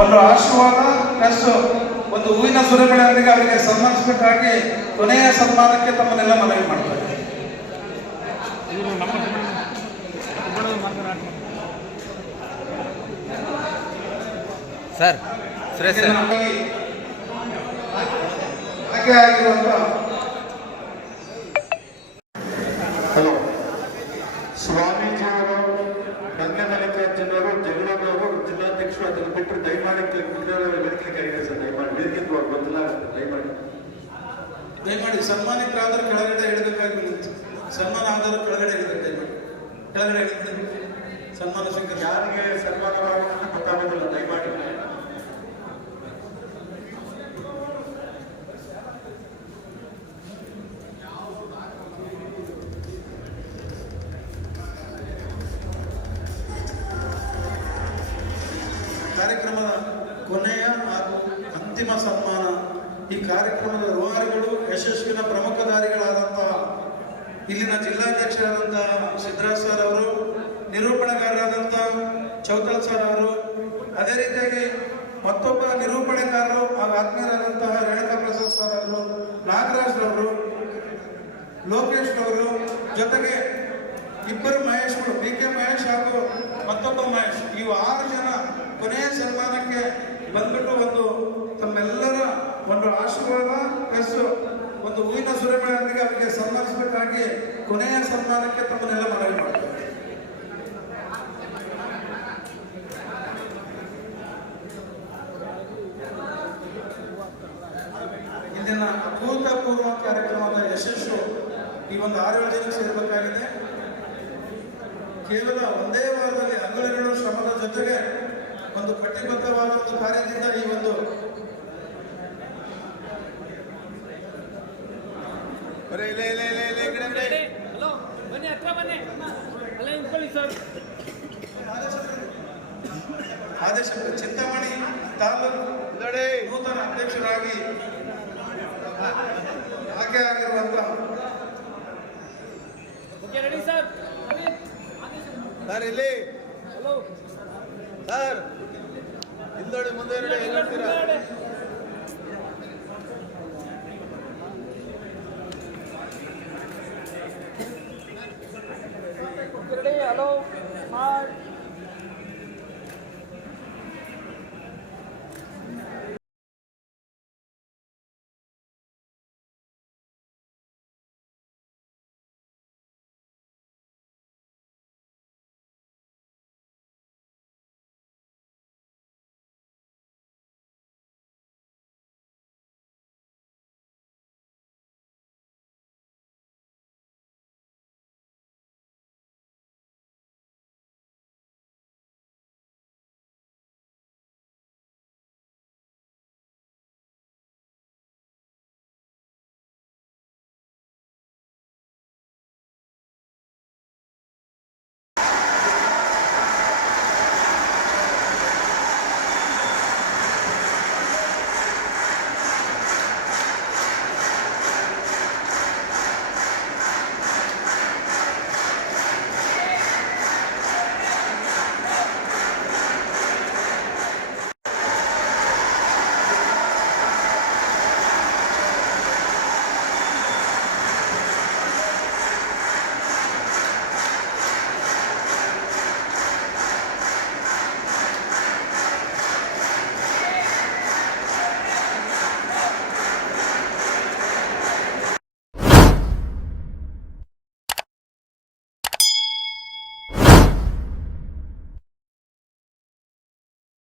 ಒಂದು ಆಶೀರ್ವಾದ ಪ್ಲಸ್ ಒಂದು ಹೂವಿನ ಸುರಗಳೊಂದಿಗೆ ಅವರಿಗೆ ಸನ್ಮಾನಿಸಬೇಕಾಗಿ ಕೊನೆಯ ಸನ್ಮಾನಕ್ಕೆ ತಮ್ಮನ್ನೆಲ್ಲ ಮನವಿ ಮಾಡ್ತಾರೆ. Sir sir. ಆಯ್ಕೆ ಆಗಿರುವಂತ ಹಲೋ. ಸ್ವಾಮೀಜಿಯವರು ರಂಗಮಲ್ಲಿಕಾರ್ಜುನವರು ಜಗಳೂರವರು ಜಿಲ್ಲಾಧ್ಯಕ್ಷರು ಅದನ್ನು ಬಿಟ್ಟರೆ ದಯಮಾಡಿ ವೇದಿಕೆ ಸರ್ ದಯಮಾಡಿ. ವೇದಿಕೆ ಗೊತ್ತಿಲ್ಲ ದಯಮಾಡಿ. ದಯಮಾಡಿ ಸನ್ಮಾನಿತರಾದ್ರೆ ಕೆಳಗಡೆ ಇಡಬೇಕಾಗಿ ವಿನಂತಿ ಸನ್ಮಾನ ಆದರೂ ಕೆಳಗಡೆ ಇಡಬೇಕು ದಯಮಾಡಿ. ಕೆಳಗಡೆ ಇಡಬೇಕು. ಸನ್ಮಾನ ಸ್ವೀಕರಿಸಿ. ಯಾರಿಗೆ ಸನ್ಮಾನವಾಗುವಂತ ಗೊತ್ತಾಗೋದಿಲ್ಲ ದಯಮಾಡಿ. ಕಾರ್ಯಕ್ರಮದ ಕೊನೆಯ ಹಾಗೂ ಅಂತಿಮ ಸನ್ಮಾನ ಈ ಕಾರ್ಯಕ್ರಮದ ರೂವಾರಿಗಳು ಯಶಸ್ವಿನ ಪ್ರಮುಖ ದಾರಿಗಳಾದಂತಹ ಇಲ್ಲಿನ ಜಿಲ್ಲಾಧ್ಯಕ್ಷರಾದಂತಹ ಸಿದ್ದರಾಜ್ ಸರ್ ಅವರು, ನಿರೂಪಣೆಗಾರರಾದಂತಹ ಚೌತಾಲ್ ಸರ್ ಅವರು, ಅದೇ ರೀತಿಯಾಗಿ ಮತ್ತೊಬ್ಬ ನಿರೂಪಣೆಗಾರರು ಹಾಗೂ ಆತ್ಮೀಯರಾದಂತಹ ರೇಣುಕಾ ಪ್ರಸಾದ್ ಸರ್ ಅವರು, ನಾಗರಾಜ್ ಅವರು, ಲೋಕೇಶ್ ಅವರು, ಜೊತೆಗೆ ಇಬ್ಬರು ಮಹೇಶ್ಗಳು ಬಿ ಕೆ ಮಹೇಶ್ ಹಾಗೂ ಮತ್ತೊಬ್ಬ ಮಹೇಶ್. ಇವು ಆರು ಕೊನೆಯ ಸನ್ಮಾನಕ್ಕೆ ಬಂದ್ಬಿಟ್ಟು ಒಂದು ತಮ್ಮೆಲ್ಲರ ಒಂದು ಆಶೀರ್ವಾದ ಪ್ಲಸ್ ಒಂದು ಹೂವಿನ ಸುರಗಳೊಂದಿಗೆ ಅವರಿಗೆ ಸನ್ಮಾನಿಸಬೇಕಾಗಿ ಕೊನೆಯ ಸನ್ಮಾನಕ್ಕೆ ತಮ್ಮನ್ನೆಲ್ಲ ಮನವಿ ಮಾಡ್ತಾರೆ ಇಂದಿನ ಅಭೂತಪೂರ್ವ ಕಾರ್ಯಕ್ರಮದ ಯಶಸ್ಸು ಈ ಒಂದು ಆರೇಳು ಜನಕ್ಕೆ ಸೇರಬೇಕಾಗಿದೆ. ಕೇವಲ ಒಂದೇ ವಾರದಲ್ಲಿ ಅಂಗಡಿಗಳು ಶ್ರಮದ ಜೊತೆಗೆ ಒಂದು ಕಟ್ಟಿಬದ್ಧವಾದ ಒಂದು ಕಾರ್ಯದಿಂದ ಈ ಒಂದು ಹಲೋ ಬನ್ನಿ ಹತ್ರ ಬನ್ನಿ. ಅಲ್ಲ ನಿಂತ್ಕೊಳ್ಳಿ ಸರ್. ಆದೇಶ ಚಿಂತಾಮಣಿ ತಾಲೂಕು ನೂತನ ಅಧ್ಯಕ್ಷರಾಗಿ ಆಯ್ಕೆ ಆಗಿರುವಂತಹ ಓಕೆ ರೆಡಿ ಸರ್. ಸರ್ ಇಲ್ಲಿ. ಹಲೋ. ಸರ್. ಮುಂದೋಡಿ ಮುಂದೆ ಹೇಳ್ತೀರಾ ಹಲೋ ಮಾಡಿ